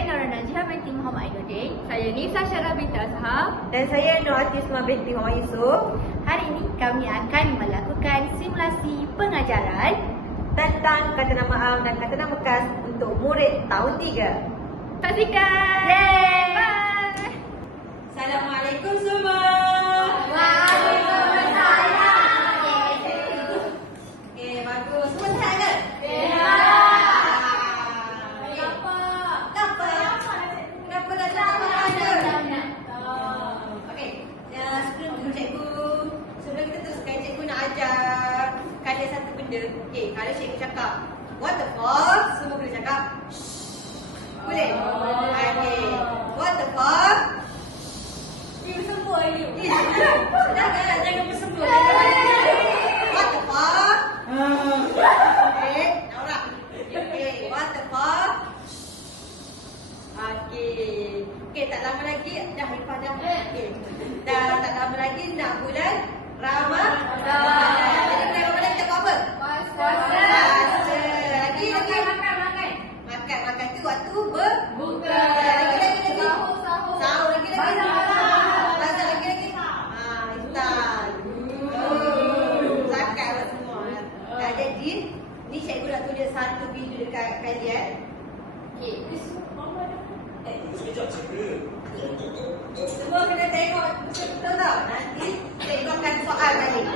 saya Nora Najhah binti Muhammad Ainuddin. Saya Nisa Syarah binti Azhar. Dan saya Nur Atisma binti Muhammad Yusof. Hari ini kami akan melakukan simulasi pengajaran Tentang kata nama am dan kata nama khas untuk murid tahun 3. Saksikan! Yeay! Bye! Assalamualaikum semua. Okey, bagus. Semua sihat ke? Kenapa dah ada? Okey, sebelum kita teruskan, cikgu nak ajar ada satu benda. Okey, kalau cikgu cakap what the fuck, semua boleh cakap shh. Boleh? Okey. What the fuck? Bersembur ini. Sudah kan? Jangan bersembur. What the fuck? Okey, Naura. Okey, what the fuck? Okey. Okey, tak lama lagi dah Rifah dah. Okey. Dah tak lama lagi nak bulan Ramadan. Jadi bulan Ramadan kita buat apa? Puasa. Lagi. Makan tu waktu berbuka. Lagi. Sahur lagi. Puasa lagi. Iftar. Zakat lah semua. Jadi ni cikgu nak tulis satu video dekat kalian. Okey. Sekejap cikgu. Semua kena tengok betul tau. Nanti cikgu akan soal balik.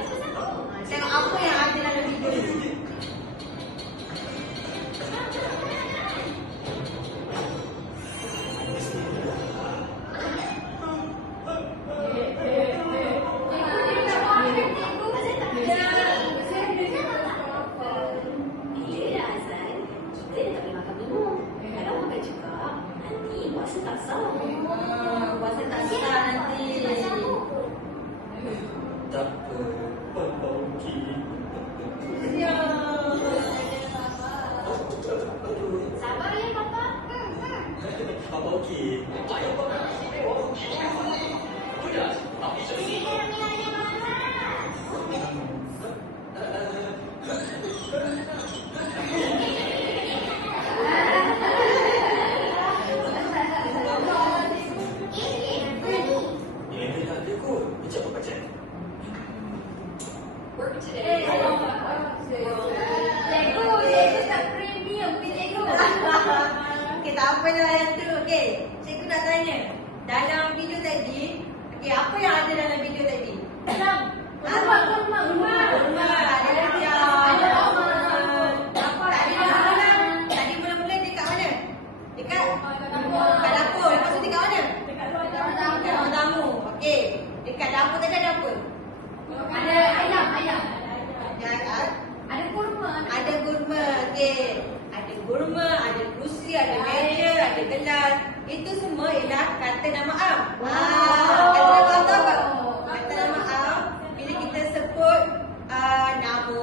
Tengok apa yang ada dalam video ni. Cikgu nak tanya, dalam video tadi, apa yang ada dalam video tadi? Rumah. Ada tadi mula-mula dia kat mana? Dekat dapur. Lepas tu dia kat mana? Dekat ruang tamu. Okey. Dekat dapur tadi ada apa? Ada ayam. Ada kurma. Okey. Ada kurma, ada kerusi, ada meja, ada gelas. Itu semua ialah kata nama am. Kata nama am tu apa? Kata nama am bila kita sebut nama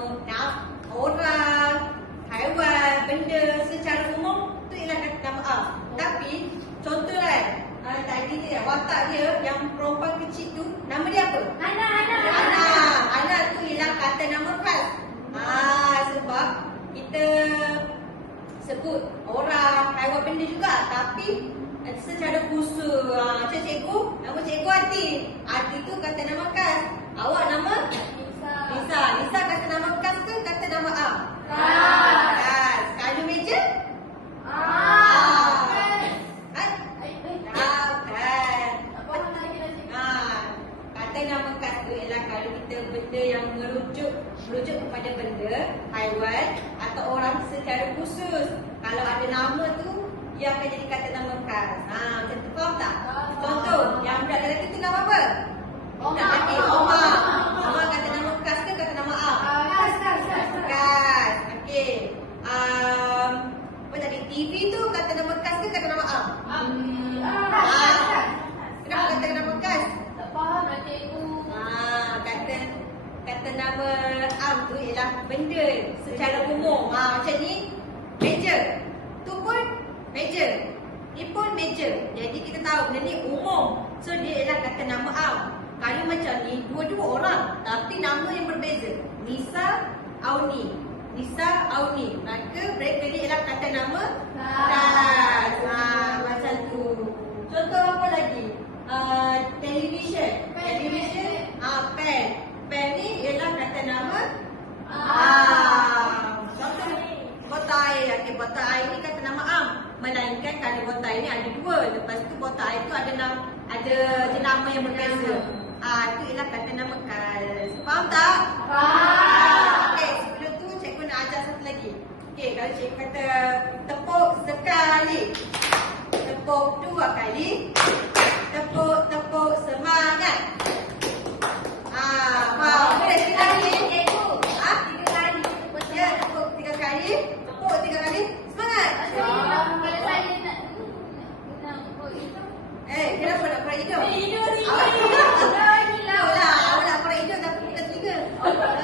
orang, haiwan, benda secara umum tu ialah kata nama am. Tapi contohlah tadi dia watak dia yang perempuan kecil tu, nama dia apa? Ana tu ialah kata nama khas. Sebab kita sebut orang, haiwan, benda juga, tapi secara khusus. Macam cikgu, nama cikgu Ati tu kata nama khas. Awak nama? Nisa kata nama khas ke kata nama am? Khas. Kalau meja? Kata nama khas tu ialah kalau kita benda yang merujuk kepada benda, haiwan atau orang secara khusus. Kalau ada nama tu, dia akan jadi kata nama khas. Macam tu, faham tak? Contoh, yang budak lelaki tu nama apa? Budak lelaki, Oma kata nama khas ke kata nama am? Khas. Okey. Apa tadi? TV tu kata nama khas ke kata nama am? Kenapa kata nama khas? Kata nama am tu ialah benda secara umum. Macam ni, meja. Tu pun meja. Ni pun meja. Jadi kita tahu benda ni umum. So dia ialah kata nama am. Kalau macam ni, dua-dua orang tapi nama yang berbeza. Nisa, Auni. Maka mereka ni ialah kata nama khas. ni ada 2. Lepas tu botol air tu ada jenama yang berbeza. Itu ialah kata nama kals. Faham tak? Faham. Okey, sebelum tu cikgu nak ajar satu lagi. Okey, kalau cikgu kata tepuk sekali, tepuk 2 kali, tepuk semangat. Faham? Boleh sekali? Cikgu. 3 kali. Ya, tepuk 3 kali, tepuk 3 kali, semangat. Kalau saya nak Kenapa nak korek hidung? hidung ni. Awak nak korek hidung tapi bukan telinga.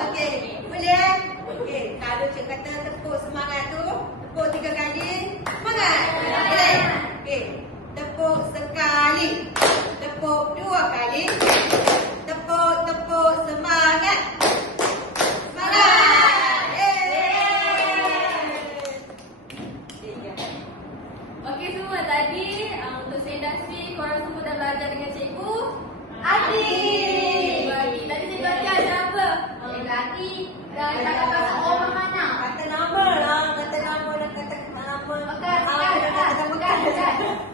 Okey, boleh? Okey, kalau cikgu kata tepuk semangat tu, tepuk 3 kali, semangat. Boleh? Okey, tepuk sekali, tepuk 2 kali, tepuk semangat. Semangat! Okey semua, tadi untuk sendasi korang semua dah belajar dengan cikgu Adik. Tadi cikgu Ati ajar apa? Cikgu Ati dah cakap pasal orang mana. Kata nama lah, kata nama dan kata nama.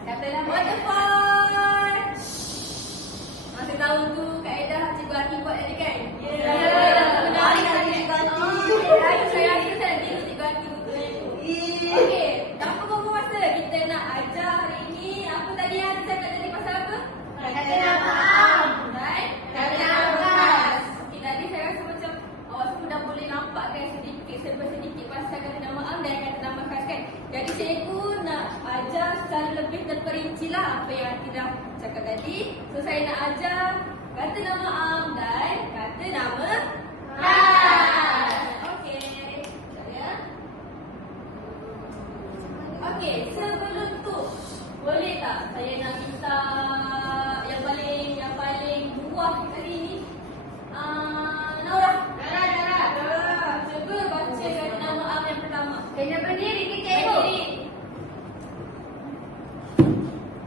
Kata nama waterfall. Masih tahu tu kaedah cikgu Ati buat tadi kan? Menarik tadi cikgu Ati. Saya rasa saya tengok cikgu Ati betul tu. Okey, tanpa buang masa kita nak ajar hari ni. Apa tadi yang saya nak tadi pasal apa? Kata nama am. Right? Kata nama khas. Okey, tadi saya rasa macam awak semua dah boleh nampak kan sedikit pasal kata nama am dan kata nama khas kan. Jadi cikgu nak ajar secara lebih terperinci lah apa yang Ati dah cakap tadi. So saya nak ajar kata nama am dan kata nama khas. Okey. Saya. Okey, sebelum tu boleh tak saya nak minta yang paling buah hari ni? Naura. Dara. Cuba baca kata nama am yang pertama. Kena berdiri ke cikgu? Berdiri.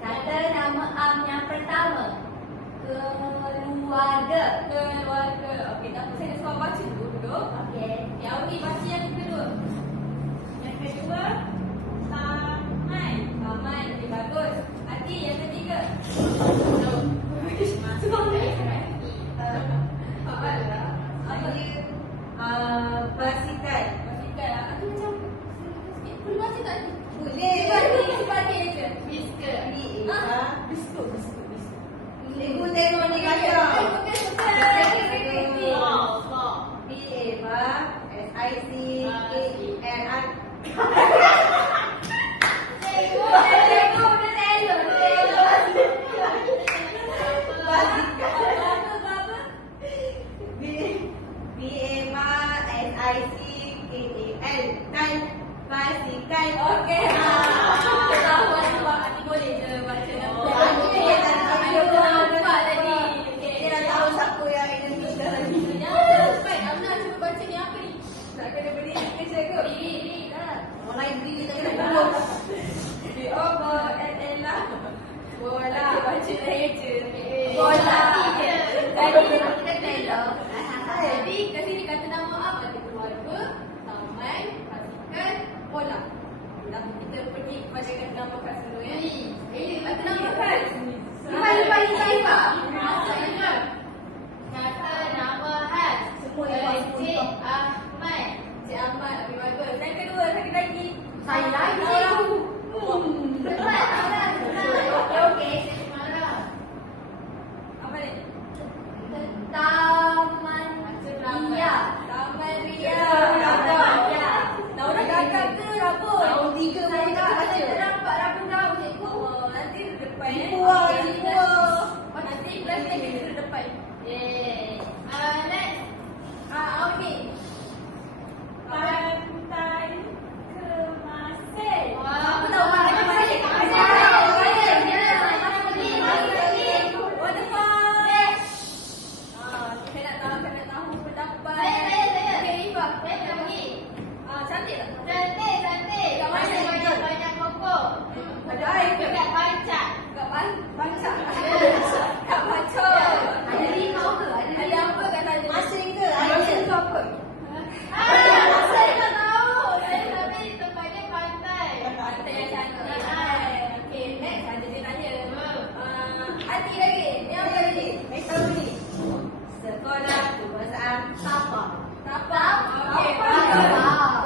Kata nama am yang pertama. Keluarga. Keluarga. Okey, tak apa saya nak suruh baca dulu. Okey. Ya, Audi baca yang kedua. Yang kedua, taman. Taman, okey bagus. Ati yang ketiga. Basikal. Basikal. Ati macam boleh baca tak? Boleh. Sebagai je. Bisker. Biskut. Cikgu tengok ni kata. B-A-S-I-C-K-E-L. B-A-S-I-C-K-E-L. Basikal. Okey. Kita tahu sebab Ati boleh je baca nama. Nampak tadi. Okey. Dia dah tahu siapa yang Indonesia lagi. Baik, Amna cuba baca ni apa ni? Tak kena berdiri ke cikgu? Berdiri dah. Orang lain berdiri tak kena duduk. B-O-L-L lah. Bola. Baca saya je. Bola. Jadi kita tengok. Jadi kat sini kata nama apa? Ada keluarga, taman, basikal, bola. Dah kita pergi kepada kata nama khas dulu ya. Kata nama khas. Paling saya kata nama khas. Semua yang masuk Cik untuk- Ahmad. Cik Ahmad lebih bagus. Dan kedua, sakit lagi. Saya lagi cikgu. Cepat. Okey. Saya marah. Apa ni? Taman Ria. Taman Ria. Taman Ria. Naura gagal ke rabun? Tahun 3 Saya baru tak baca. nampak rabun-rabun cikgu. Oh, nanti depan ya. Dua. Nanti kelas ni kita depan. Yeay. Next. Audi. Pantai Kemasih. Wah. Apa tahu pantai Kemasih? Waterfall. Saya nak tahu pendapat. Saya. Okey, Ifa. Saya nak pergi. Cantik tak? Cantik. Kat mana? Banyak pokok. Ada air ke? Dekat pancak. Kat Pancak. Kat Pancak. Ada limau ke? Hati lagi. Ni apa lagi? Tahu ni. Sekolah kebangsaan Sabah. Sabah. Okey.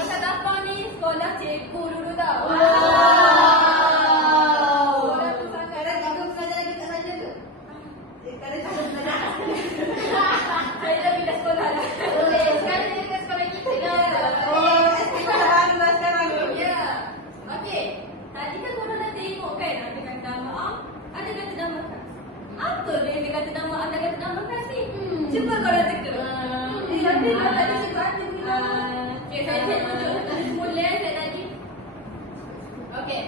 Sekolah cikgu dulu tau. Orang tu sangat. Sekarang cikgu mengajar lagi kat sana ke? Sekarang cikgu mengajar. Saya dah pindah sekolah dah. Sekarang saya dekat sekolah kita dah. Oh, sekolah baru lah sekarang. Ya. Okey. Tadi kan korang dah tengok kan ada kata nama am, ada kata nama khas. Apa dia kata nama am dan kata nama khas ni? Cuba korang teka. Tapi tadi cikgu ada punya. Okey, saya tunjuk semula saya tadi. Okey.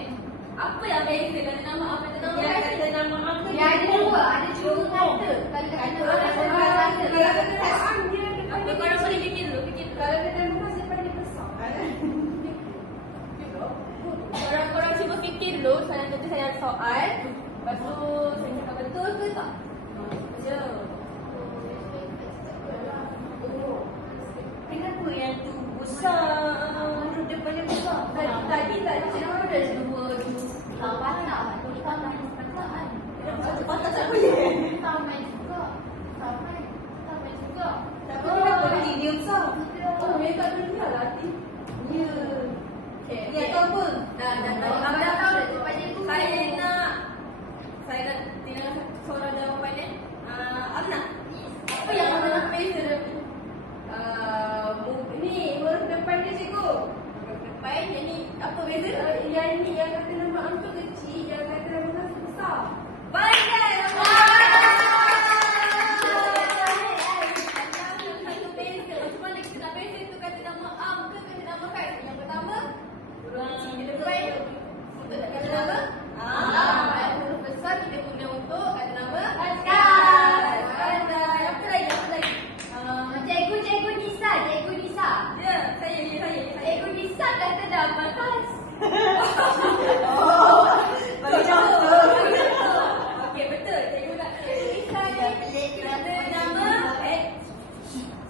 Apa yang beza kata nama am dan kata nama Yang khas? kata nama am tu Ya, ada dua. Ada dua kata. Kalau kata nama kata. Apa korang boleh fikir dulu, fikir dulu. Kalau kata nama khas, dia paling besar. Korang cuba fikir dulu, saya nanti saya ada soal. Lepas tu saya cakap betul ke tak? Ya. Kenapa yang tu besar? Huruf depannya besar. Tadi tak cakap ada dua. Patah. Tulisan main perkataan. Patah tak boleh. Tamai juga. Tamai juga. Tapi kenapa dia besar? Oh, dia tak dengar lah hati. Ya. Okay, Ni atau apa? Dah tahu dah jawapannya tu. Saya nak tinggal seorang jawapannya. Amna. Apa yang Amna nak beza dia? Ni huruf depan dia cikgu. Huruf depan yang ni apa beza? Yang ni yang kata nama am tu kecil, yang kata nama khas besar. Pandai.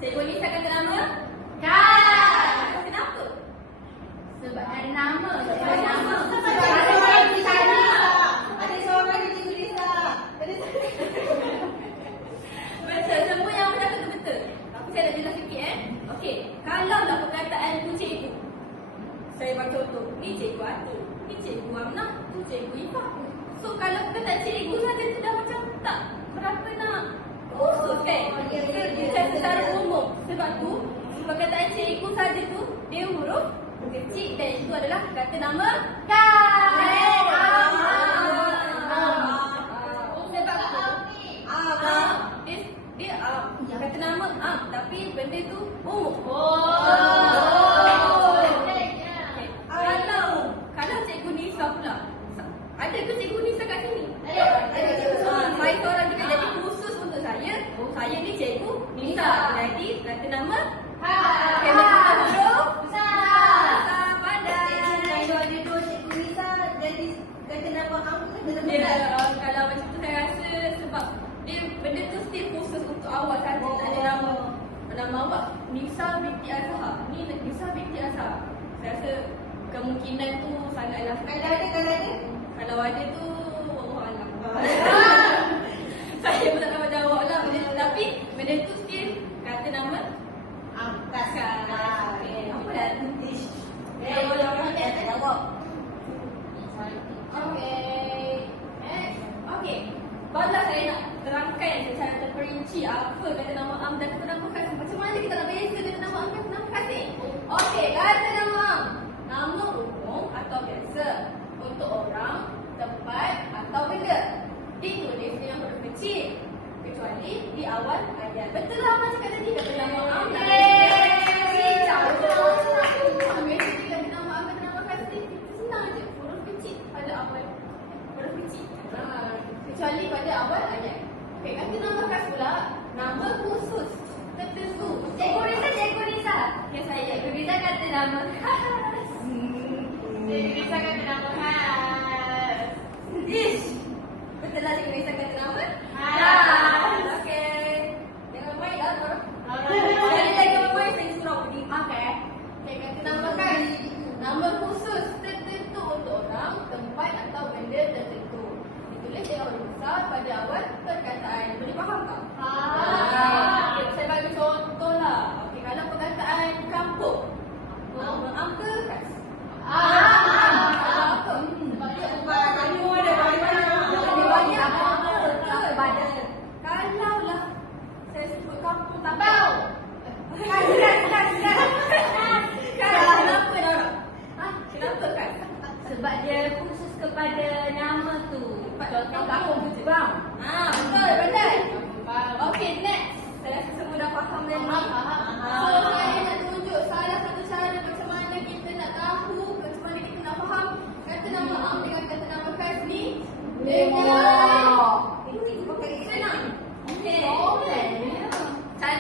Cikgu Nisa kata nama? Kan. Kenapa? Sebab ada nama. Ada nama. Ada seorang lagi cikgu Lisa. Betul, semua yang aku cakap tu betul. Tapi saya nak jelas sikit Okey, kalau lah perkataan tu cikgu. Saya bagi contoh, ni cikgu Ati, ni cikgu Amnah, tu cikgu Ifah. So kalau perkataan cikgu saja tu dah macam tak berapa nak khusus kan? Dia secara umum. Sebab tu perkataan cikgu saja tu dia huruf kecil dan itu adalah kata nama Kan. sebab dia kata nama tapi benda tu umum. Kalau cikgu Nisa pula, ada ke cikgu Nisa kat sini? Ada. Saya seorang juga jadi khusus untuk saya. Saya ni cikgu Nisa. Jadi kata nama kena guna huruf besar. Pandai. Kalau ada dua cikgu Lisa, jadi kata nama am tu kata nama Dia, am. kalau macam tu saya rasa sebab dia benda tu still khusus untuk awak saja. Tak ada nama awak Nisa binti Azhar. Ni Nisa binti Azhar. Saya rasa kemungkinan tu sangatlah. Kalau ada tu wallahualam. Saya pun tak dapat jawab lah benda tu. Tapi benda tu still kata nama Angkat. Okay. Apa dah nanti? Orang tak jawab. Okey. Barulah saya nak terangkan secara terperinci apa kata nama am dan kata nama khas. Macam mana kita nak beza kata nama am dan kata nama khas ni? Okey, kata nama am. Nama umum atau biasa untuk orang, tempat atau benda. Ditulis dengan huruf kecil. Kecuali di awal ayat. Betul lah Amal cakap tadi kata nama am. Kecuali pada awal ayat. Okey, kata nama khas pula, nama khusus tertentu. Cikgu Nisa. Ya saya. Cikgu Nisa kata nama khas. Cikgu Nisa kata nama khas. Ish. Betul lah cikgu Nisa kata nama? Khas. Okey. Jangan main lah korang. Alright.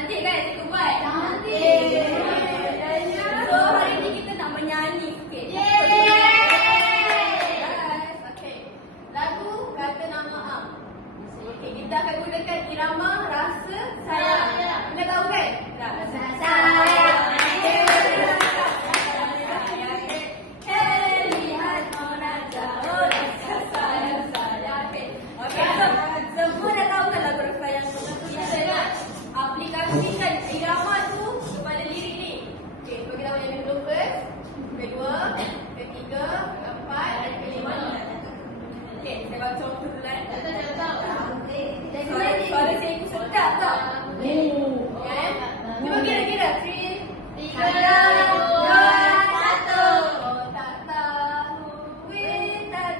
Cantik kan cikgu buat? Cantik. So hari ni kita nak menyanyi sikit. Okay. Lagu Kata Nama Am. Okay, kita akan gunakan irama Rasa Sayang. Anda tahu kan? Rasa sayang. Lihat orang jauh. Rasa sayang sayang. Okay, semua dah tahu kan lagu Rasa Sayang tu? Kita nak aplikasikan irama tu kepada lirik ni. Okay, so kita boleh dulu first. Kedua, ketiga, keempat dan kelima. Okay, saya baca waktu dulu kan. Suara cikgu sedap tak? Okay. Cuba kira-kira. 3, 2, 1. Oh tak tahu weh, tak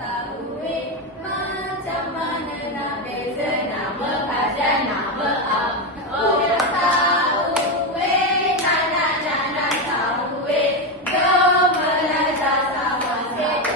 tahu weh, macam mana nak beza nama Khas dan nama Am. Oh tak tahu weh, nak tahu weh, jom belajar sama cikgu.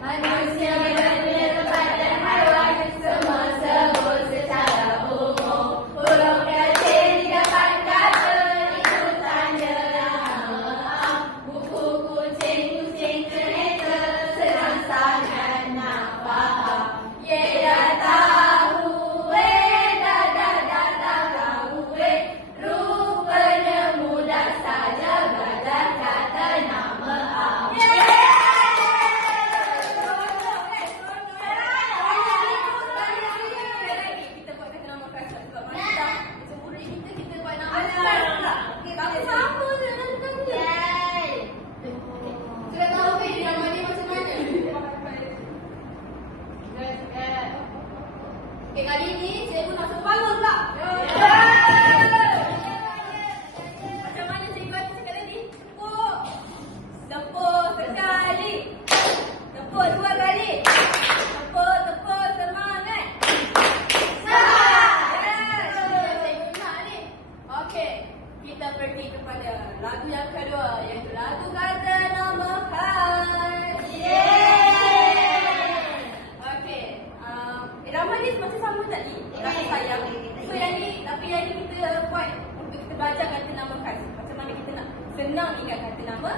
Manusia berbeza tempat dan haiwan, semua sebut secara umum. Huruf kecil didapat kata, itu tanda nama Am. Buku kucing kereta, senang sangat nak faham. Ye dah tahu weh, dah tahu weh, rupanya mudah saja belajar kata nama Am. Kita buat kata nama Khas sebab mana cemburu kita buat nama Khas pula. Okey, sama je nanti. Sudah tahu kan nama dia macam mana? Okey, kali ni cikgu nak suruh bangun pula. Macam mana cikgu ada cakap tadi? Tepuk. Tepuk sekali. Tepuk 2 kali. Tepuk semangat. Okey, kita pergi kepada lagu yang kedua, iaitu lagu Kata Nama Khas. Okey, irama ni macam sama tadi, Rasa Sayang. So yang ni, tapi yang ni kita buat untuk kita belajar kata nama khas. Macam mana kita nak senang ingat kata nama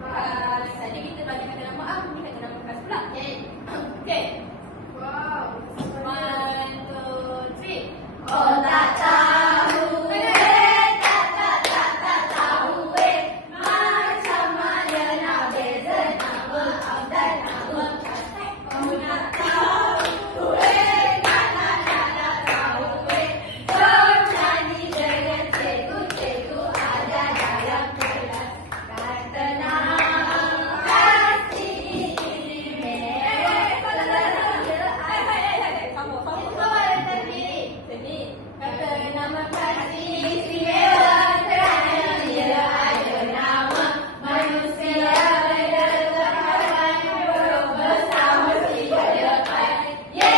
khas. Jadi kita belajar kata nama Am, ni kata nama khas pula. Okey. Wow. 1, 2, 3. Oh tak tahu weh, tak tahu weh, macam mana nak beza nama Am dan nama Khas. Oh nak tahu weh, nak tahu weh, jom nyanyi dengan cikgu ada dalam kelas. Kata nama khas ini istimewa. Kata nama khas ini istimewa kerana ia ada nama. Manusia berbeza haiwan, huruf besar mesti berdepan. Ye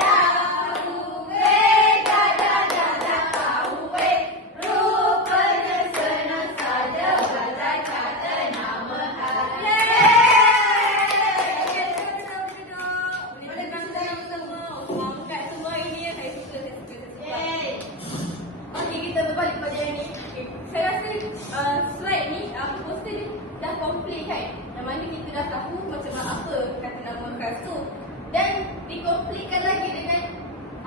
tahu weh, tak tahu weh, rupanya senang saja belajar kata nama khas. Boleh tenang sama-sama. Angkat semua ini ya, saya suka. Okey, kita berbalik pada yang ni. Okay. Saya rasa slide ni, poster ni dah complete kan. Yang mana kita dah tahu macam apa kata nama khas tu. Dan dikomplitkan lagi dengan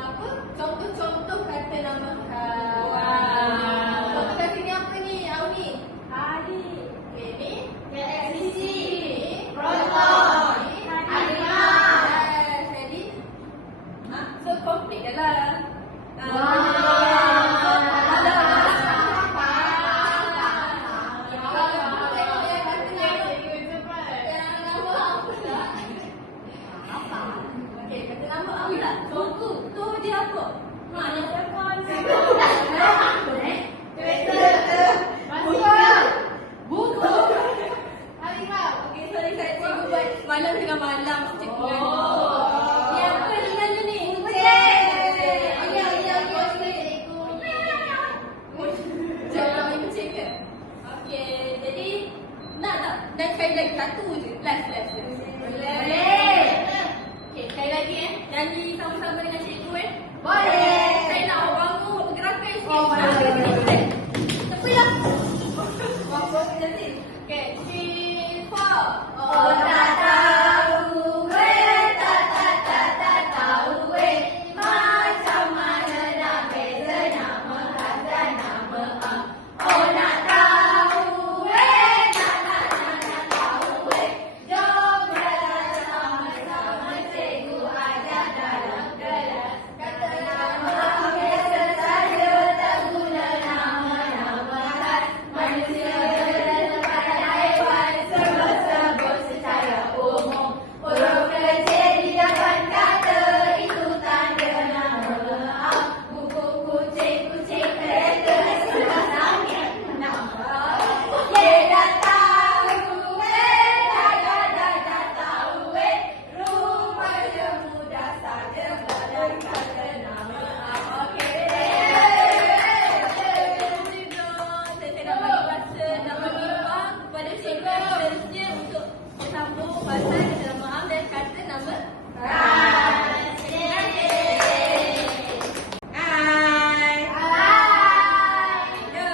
apa? Contoh-contoh kata nama khas. Contoh kat sini apa ni, Auni? Ali. Okay, ni? Sisi. Rotor. Jadi, so complete dah lah. Okey, kata nama Am pula. Contoh tu dia apa? Yang depan. Dan sekali lagi, satu je. Last. Boleh. Okay, sekali lagi nyanyi sama-sama dengan cikgu Boleh. Saya nak awak bangun, buat pergerakan sikit. Oh, boleh. Tepi lah. Okay, 3, 4. Oh, tak tahu tak tahu macam mana nak beza nama khas dan nama am. Oh, nak tahu nak tahu jom belajar sama-sama cikgu ajar dalam kelas. Kata nama am biasa saja tak guna nama-nama khas. Manusia pada haiwan sebut secara umum. Huruf kecil di depan kata itu tanda nama am. Buku kucing kereta semua sangat nama. Dah tahu dah tahu rupanya mudah saja belajar kata nama am. Okey. Saya nak bagi masa, nak bagi ruang kepada cikgu seterusnya untuk bersambung pasal kata nama am dan kata nama Ras. Hai. Hai. Hello.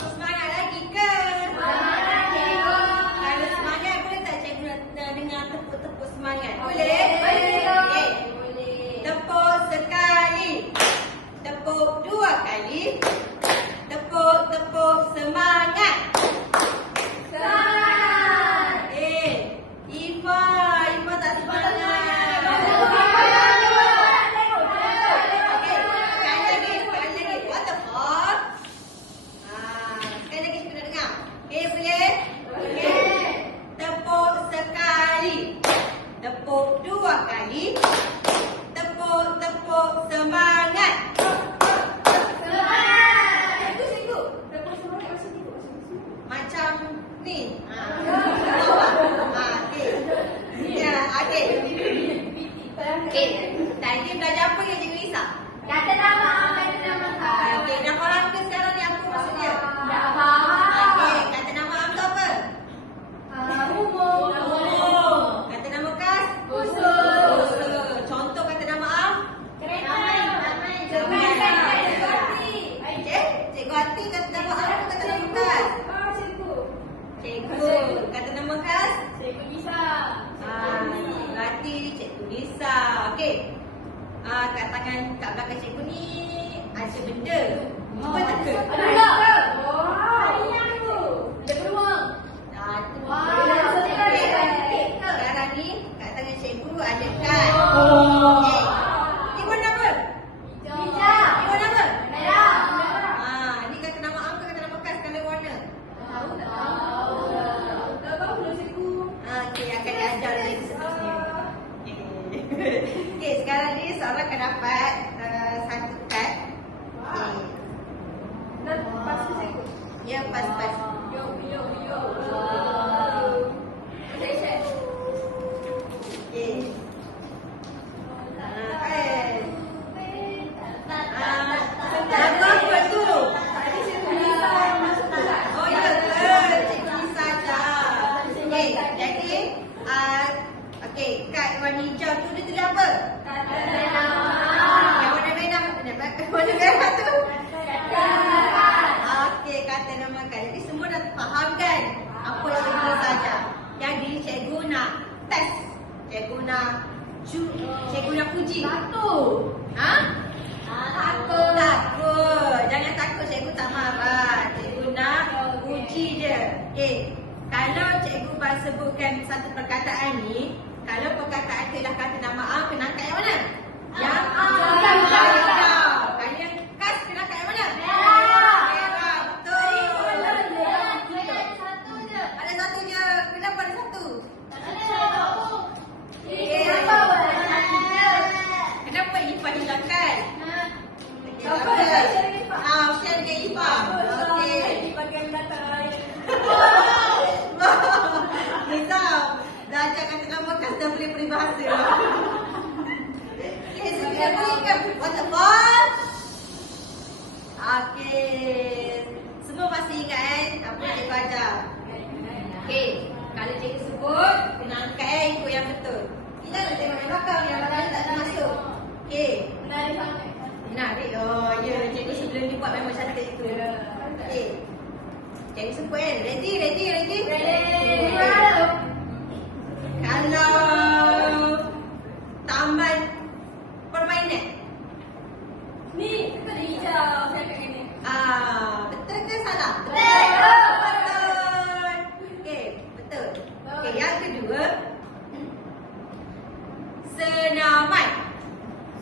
Semangat lagi ke? Semangat, cikgu. Kalau semangat boleh tak cikgu nak dengar tepuk-tepuk semangat? Boleh? Boleh. Okey. Boleh. Tepuk sekali. Tepuk dua kali. Tepuk semangat. Semangat. Ifa tak semangat. Okey, sekali lagi. What the fuck? Sekali lagi kita nak dengar. Boleh? Boleh. Tepuk sekali. Tepuk dua kali. Tepuk semangat. Semangat. cikgu. Tepuk semangat macam ni. Macam ni. Okey. Ya, okey. Okey. Tadi belajar apa yang cikgu Lisa? Kata nama am, kata nama khas. Okey, dah faham ke sekarang ni apa maksud dia? Dah faham. Okey, kata nama am tu apa? Umum. Kata nama khas? Khusus. Contoh kata nama am? Kereta. Cermin. Cermin. Cikgu Hati kata nama am apa kata nama khas? Cikgu. Kata nama khas? Cikgu Lisa. Cikgu Hati, Cikgu Lisa. Okey. Kat tangan kat belakang cikgu ni ada benda. Cuba teka. Ada peluang. Sekarang ni kat tangan cikgu ada kad. Okey. Ni warna apa? Hijau. Ni warna apa? Merah. Ni kata nama am ke kata nama khas kalau warna? Okey, akan diajar lagi seterusnya. Okey, sekarang ni seorang akan dapat satu kad. Ya, pas. Okey. Lagu apa tu? Oh ya ke? Cikgu Lisa ajar. Okey, jadi okey, kad warna hijau tu dia tulis apa? Yang warna merah warna merah tu? Okey, kata nama kad. Jadi semua dah faham kan apa yang cikgu Lisa ajar. Jadi cikgu nak test. Cikgu nak puji. Ha? Takut. Jangan takut, cikgu tak marah. Cikgu nak uji je. Okey. Kalau cikgu sebutkan satu perkataan ni, kalau perkataan tu ialah kata nama am, kena angkat yang mana? Yang am. Kalau yang khas kena angkat yang mana? Merah. Betul. Ada satu je. Kenapa ada satu? Kenapa Ifah hilangkan? Usian ke Ifah. Okey. Nizam, dah ajak kata nama khas dah boleh peribahasa. Okey, saya berikan. What the fuck? Okey. Semua masih ingat kan? Siapa nak cikgu ajar? Okey, kalau cikgu sebut, kena angkat ikut yang betul. Kita nak tengok yang belakang, yang belakang tak termasuk. Okey. Menarik sangat. Menarik. Oh, ya, cikgu sebelum ni buat memang cantik tu. Okey. Cikgu sebut kan? Ready? Ready. Kalau taman permainan. Ni, kita ada hijau. Saya kat sini. Betul ke salah? Betul. Betul. Okey, betul. Okey, yang kedua. Senaman.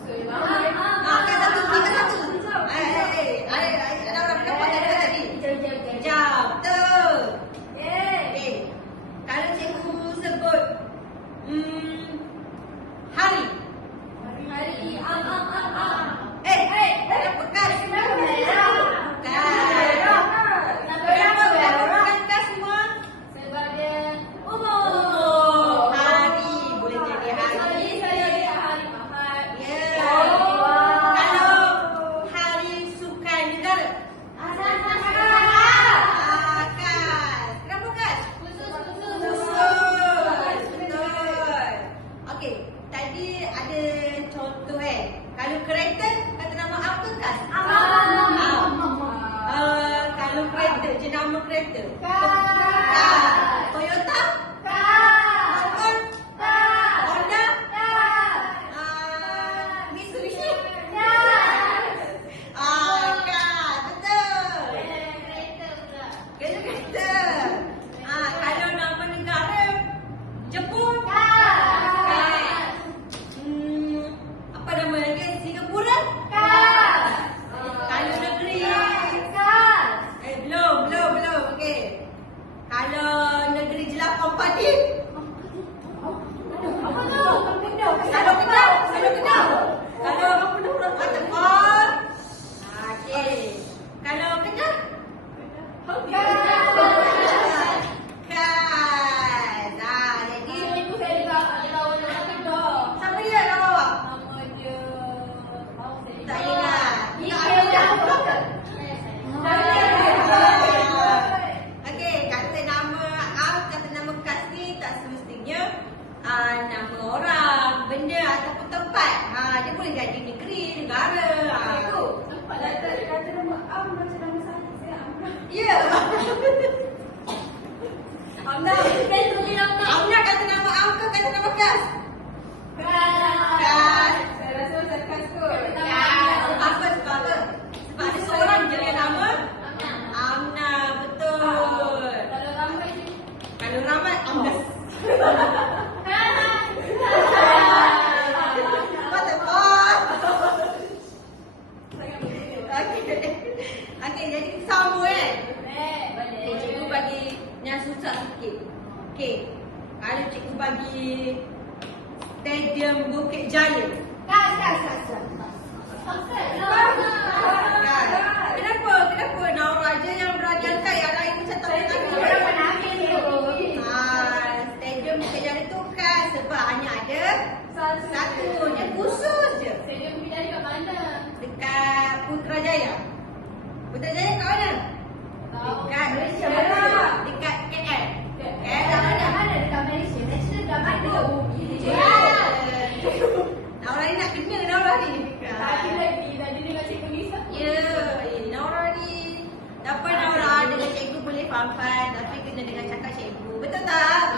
Kan satu, tiga satu. Ada orang dapat tadi. Hijau, betul. Okey. Kalau cikgu sebut hari. Ada bekas. Kenapa bekas semua? Sebab dia umur. Oh, hari. Boleh jadi hari. Saya hari Ahad. Ya. Wow. Kalau hari sukan negara. Kas. Kenapa kas? Khusus. Betul. Okey, tadi ada contoh Kalau kereta, kata nama apa kas? Kalau kereta, jenama kereta. Kas. Toyota? Mazda? Honda? Mitsubishi? Kas. Betul. Kereta. Kalau nama negara, Jepun? Kas. Apa nama lagi? Singapura? Kalau negeri? Belum. Okey. Kalau negeri jelapang padi? Kalau Kedah? Kalau Waterfall? Okey. Kalau Kedah? Kas. Jadi siapa dia nama awak? Tak ingat. Okey, kata nama kata nama kas ni tak semestinya nama orang, benda ataupun tempat. Dia boleh jadi negeri, negara. Kata nama Am macam nama saya Amna. Ya. Amna, kita tulis nama. Amna kata nama Am ke kata nama kas? Kas. Saya rasa saya kas kot. Apa sebab apa? Sebab ada seorang je yang nama Amna, betul. Kalau ramai je. Kalau ramai Amna. What the fuck? Okey, jadi kita sama Boleh. Okay, cikgu bagi yang susah sikit. Okey. Kalau cikgu bagi Stadium Bukit Jaya. Kenapa Naura je yang berani angkat, yang lain macam tak boleh Stadium Bukit Jaya tu kan sebab hanya ada satu. Dia khusus je. Saya pergi dari kat mana? Dekat Putrajaya. Putrajaya kat mana? Dekat Malaysia. Dekat KL. KL kat mana? Naura ni nak kena Naura ni. Tadi dengan Cikgu Lisa. Ya, Naura ni. Dapat Naura dengan cikgu boleh faham-faham tapi kena dengan cakap cikgu. Betul tak?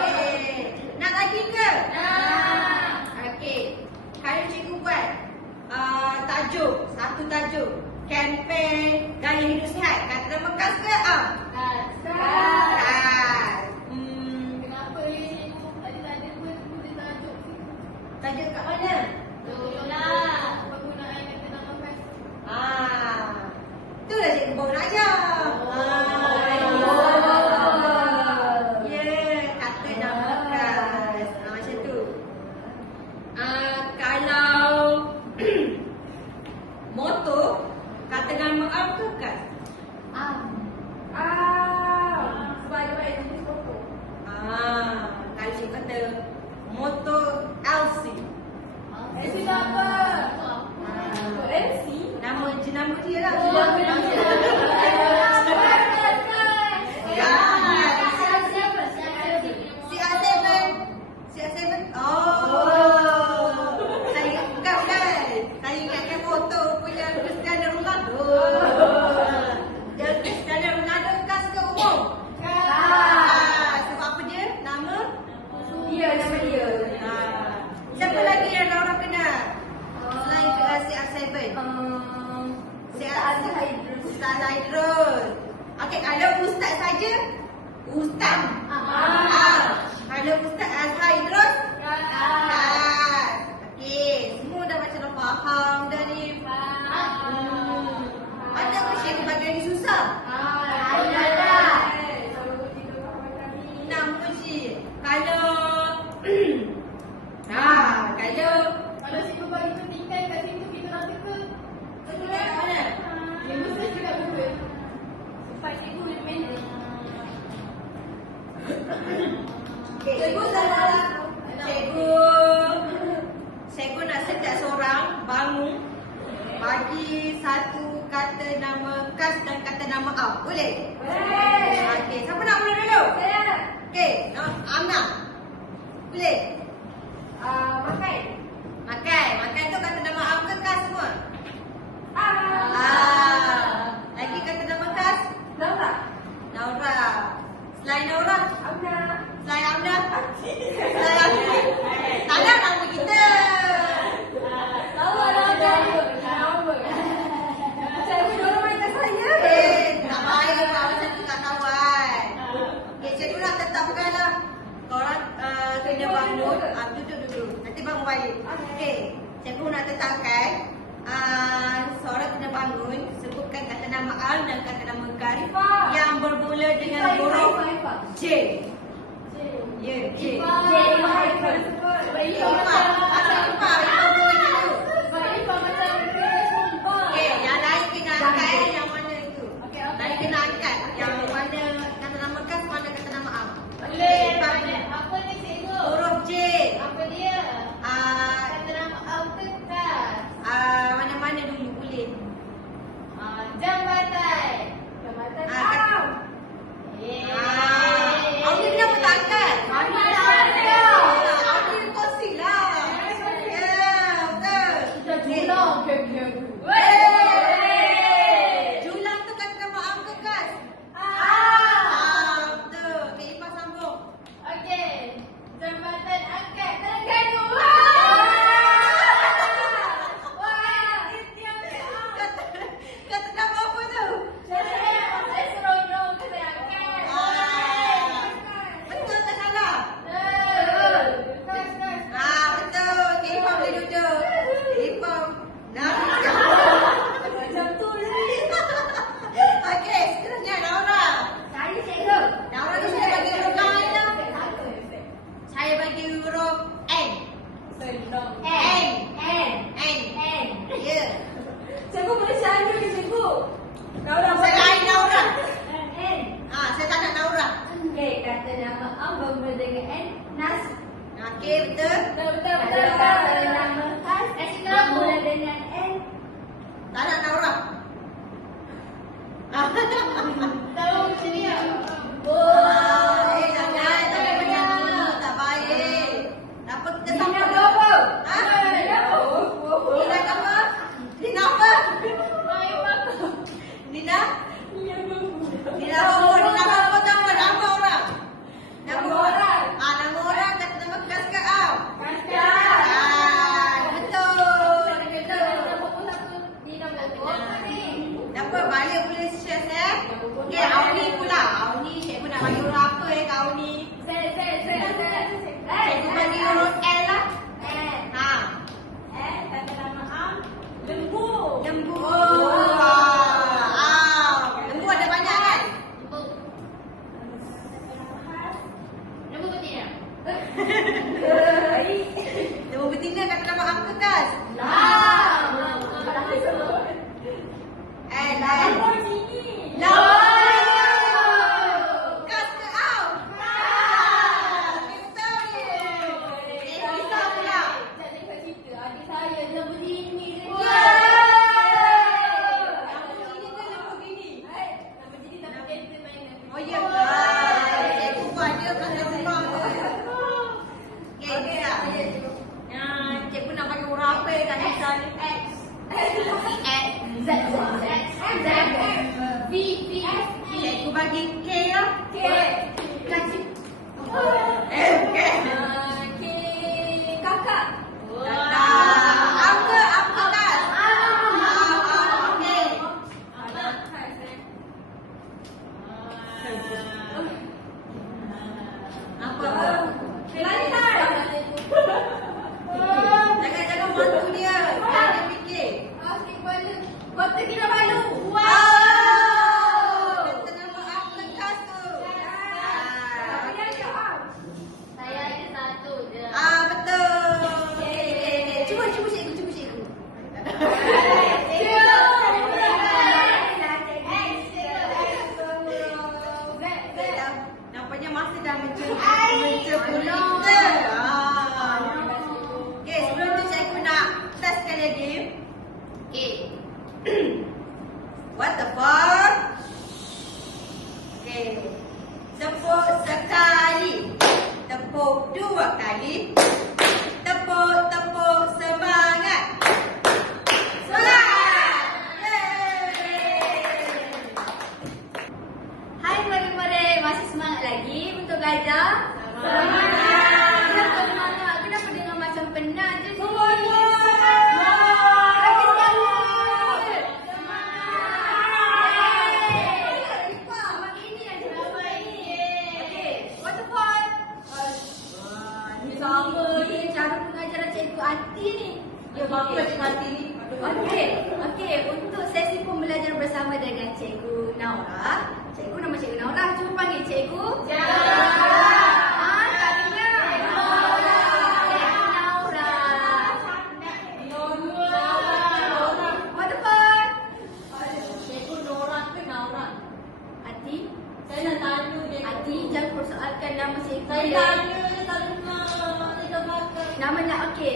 Okey. Nak lagi ke? Okey. Kalau cikgu buat satu tajuk. Kempen gaya hidup sihat. Kata nama kas ke am? Kas. Kenapa Cikgu tadi tak ada pun tulis tajuk sini? Tajuk kat mana? Penggunaan kata nama kas. Itulah cikgu baru nak ajar. Okey, kalau ustaz saja, ustaz. Kalau ustaz Azhar Idrus, Ras. Okey, semua dah macam dah faham dah ni. Ada ke cikgu bagi lagi susah? Nak uji. Kalau Kalau cikgu bagi petikan kat situ kita nak teka. Betul kat mana? Cikgu saya juga betul. Supaya cikgu lebih pendek. Cikgu salah. Cikgu nak setiap seorang bangun bagi satu kata nama khas dan kata nama am. Boleh? Okey, siapa nak mula dulu? Okey, Amna. Boleh? Makan tu kata nama am ke khas semua? Lagi kata nama khas? Naura. Selain Naura? Selain Amna? Selain Amna? Tanah nama kita. Tak baik kalau macam tu tak kawan. Okay, cikgu nak tetapkanlah. Korang kena bangun. Duduk dulu. Nanti bangun balik. Okay, cikgu nak tetapkan. Seorang kena bangun. Sebutkan kata nama al dan kata nama kan yang bermula dengan huruf J. Ya, J. Okay, yang lain kena angkat. Yang mana itu? Lain kena angkat. Yang mana kata nama khas, mana kata nama am. Apa ni cikgu? Huruf J. Apa dia? Ah, Kata nama Alketas. mana-mana dulu boleh. Jambatan. Awak ni kenapa tak angkat? Awak ni kongsi lah. Ya, betul. Julang tu kata nama am ke khas? Betul. Kak Ifah sambung. Okey. Jambatan angkat Terengganu. Kata nama apa tu? Saya seronok kata angkat. Betul tak salah? Terus. Betul. Kak Ifah boleh duduk. Kak Ifah. Macam tu je. Okey, seterusnya Naura. Naura tu saya bagi huruf lain lah. Saya bagi huruf N. N. Ya. Cikgu boleh cari ke cikgu? Saya lain Naura. Saya tak nak Naura. Kata nama am bermula dengan N. Nas. Okey, betul. Betul. Kata nama khas bermula dengan N. Tak nak Naura. Tahu macam ni ya? Jangan macam tu. Tak baik. Kenapa kita sama? Nina apa? Nina apa? Nina? Nina apa tahu nama orang? Nama orang. Nama orang kata nama khas ke am? Betul. Apa balik boleh share? Okey, Auni pula. Auni cikgu nak bagi huruf apa ke Auni? Cikgu bagi huruf L lah. Lembu. Lembu. Lembu ada banyak kan? Lembu betina. Lembu betina kata nama am ke khas? Khas ke am? Betul ni. Bisa pula. Adik saya lembu ini. Oh ya ke? Cikgu buat dia kat rumah tu. Okey, bisa. Cikgu nak bagi huruf apa kat Nisa ni? Cikgu bagi K lah. Kakak. Am ke khas? Okey. Apa? Lantai. Jangan bantu dia. Biar dia fikir. Sikit kepala. Kotak Kinabalu. Kata nama am lekas tu. Apa yang ada, Am? Saya ada satu je. Betul. Okey. Cuba cikgu. Nampaknya masa dah mencebur kita. Okey, sebelum tu cikgu nak test sekali lagi. Okey. What the fuck? Okey. Tepuk sekali. Tepuk dua kali. Tepuk semangat. Semangat. Yeay. Hai murid-murid, masih semangat lagi untuk belajar? Semangat. Kenapa semangat? Kenapa dengar macam penat je? Sama ni cara pengajaran cikgu Ati ni. Dia bapa cikgu Ati ni. Okey, untuk sesi pembelajaran bersama dengan Cikgu Naura. Cikgu nama Cikgu Naura, cuba panggil Cikgu. Tak dengar. Cikgu Naura. What the fuck? Cikgu Nora ke Naura? Ati, Saya nak tanya dia. Ati jangan persoalkan nama cikgu. Saya tanya dia tak dengar. Dia dah makan.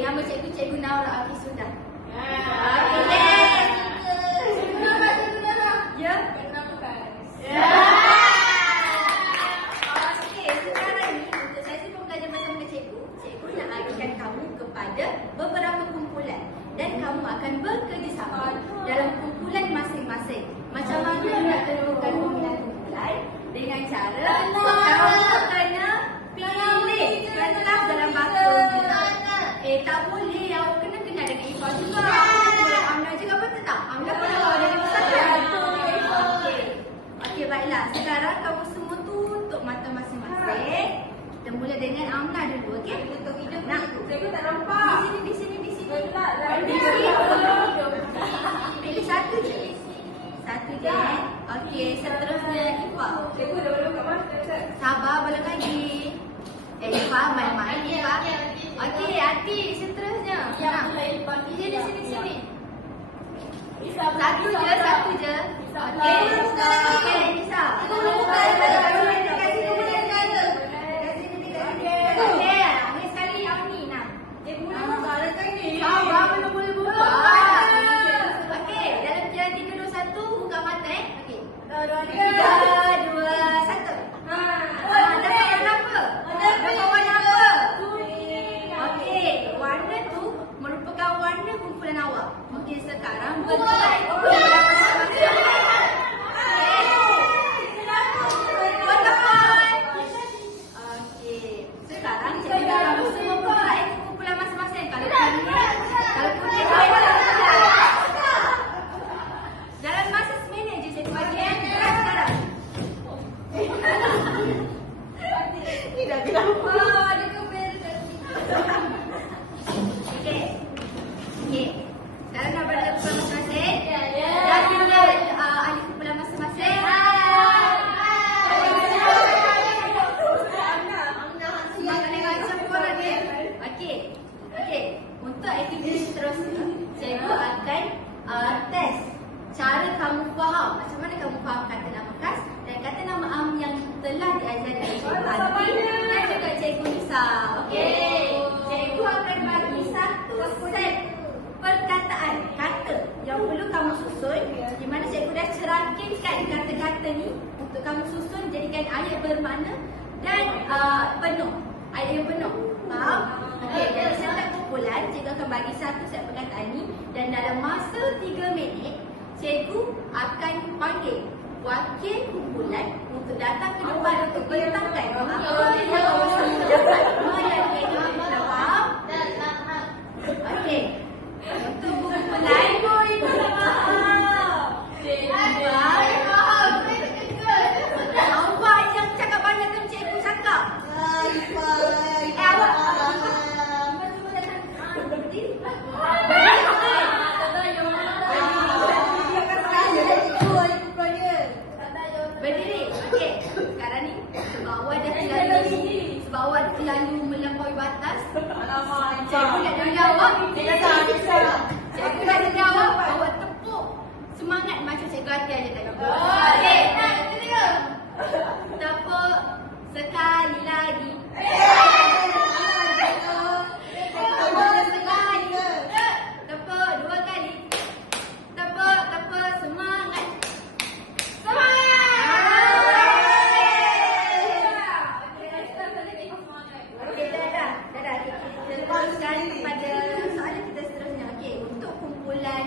Nama cikgu Cikgu Naura. Okey, sudah. Yes. Cikgu Naura. Ya? Okey, sekarang ni untuk sesi pembelajaran bersama dengan cikgu, cikgu nak alihkan kamu kepada beberapa kumpulan dan kamu akan bekerjasama dalam kumpulan masing-masing. Macam mana nak tentukan pemilihan kumpulan? Dengan cara kamu kena pilih kelas dalam bahasa ni. Tak boleh, awak kena kenal dengan Ifah juga. Amna juga betul tak? Amna pernah bawa dari pesantren. Okey, baiklah. Sekarang kamu semua tutup mata masing-masing. Kita mula dengan Amna dulu, okey? Tutup hidung. Nak? Cikgu tak nampak. Di sini. Di sini. Pilih satu je. Satu je. Okey, seterusnya Ifah. Cikgu dulu kat mana? Sabar, belum lagi. Ifah, main-main Ifah. Okey, Ati, seterusnya. Di sini. Satu je. Okey. Okey, Nisa. Okey, ambil sekali yang ni nak. Sabar, belum boleh buka. Okey, dalam kira 3, 2, 1, buka mata Okey. 3, 2, 1. Dapat warna apa? Dapat warna apa? Okey, warna tu merupakan warna kumpulan awak. Okey, sekarang bergerak kumpulan masing-masing. Warna apa? Okey, sekarang cikgu kamu semua bergerak ikut kumpulan masing-masing. Kalau kuning dalam masa seminit je cikgu bagi gerak sekarang. Ni dah bilang. Dia kembali kat situ. Okey. Sekarang dah berada kumpulan masing-masing. Dah juga ahli kumpulan masing-masing. Sebab tak boleh baca korang ni. Okey. Untuk aktiviti seterusnya, cikgu akan test cara kamu faham. Macam mana kamu faham kata nama khas dan kata nama am yang telah diajar oleh Cikgu Ati dan juga Cikgu Nisa. Okey. Cikgu akan bagi satu set perkataan, kata yang perlu kamu susun, di mana cikgu dah cerangkitkan kata-kata ni untuk kamu susun jadikan ayat bermakna dan penuh. Ayat yang penuh. Faham? Okey, jadi setiap kumpulan cikgu akan bagi satu set perkataan ni dan dalam masa 3 minit cikgu akan panggil wakil kumpulan untuk datang ke depan untuk bentangkan apa yang awak semua dapat melalui kumpulan. Faham? Okey. Untuk kumpulan ibu faham. Cikgu faham. Sabar. sekarang ni sebab awak dah terlalu melampaui batas. Alamak, Cikgu nak dengar awak. Cikgu nak dengar awak. Awak tepuk semangat macam Cikgu Ati aja tadi. Okey, nak itu dia. Tepuk sekali lagi. Tepuk sekali. Tepuk dua kali. Tepuk semangat. Okey, dah. Kita teruskan pada soalan kita seterusnya. Okey, untuk kumpulan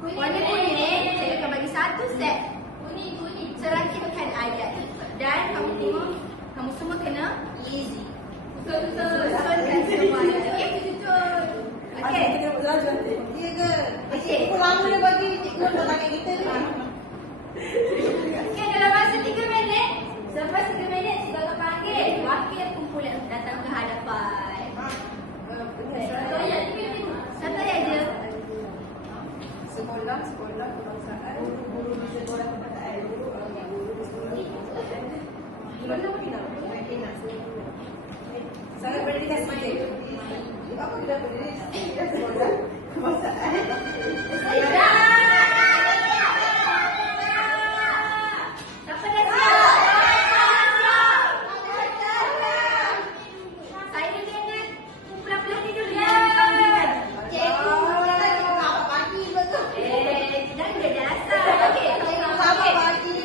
warna kuning, saya akan bagi satu set kuning serangkaikan ayat. Dan kamu tengok, kamu semua kena easy. Susunkan semua ayat. Okey? Okey. Ya ke? Okey. Cikgu lama dia bagi cikgu nak tanya kita ni. Okey, dalam masa 3 minit, selepas 3 minit, kita akan panggil wakil kumpulan datang ke hadapan. Satu ayat je. Sekolah kebangsaan, guru sekolah kebangsaan, sangat berdedikasi cikgu. Apa kita berdedikasi sekolah kebangsaan? Siapa dah siap? Saya dengan kumpulan pelatih dulu. Cikgu apa pagi betul? Jangan dia dasar. Okey. Apa pagi?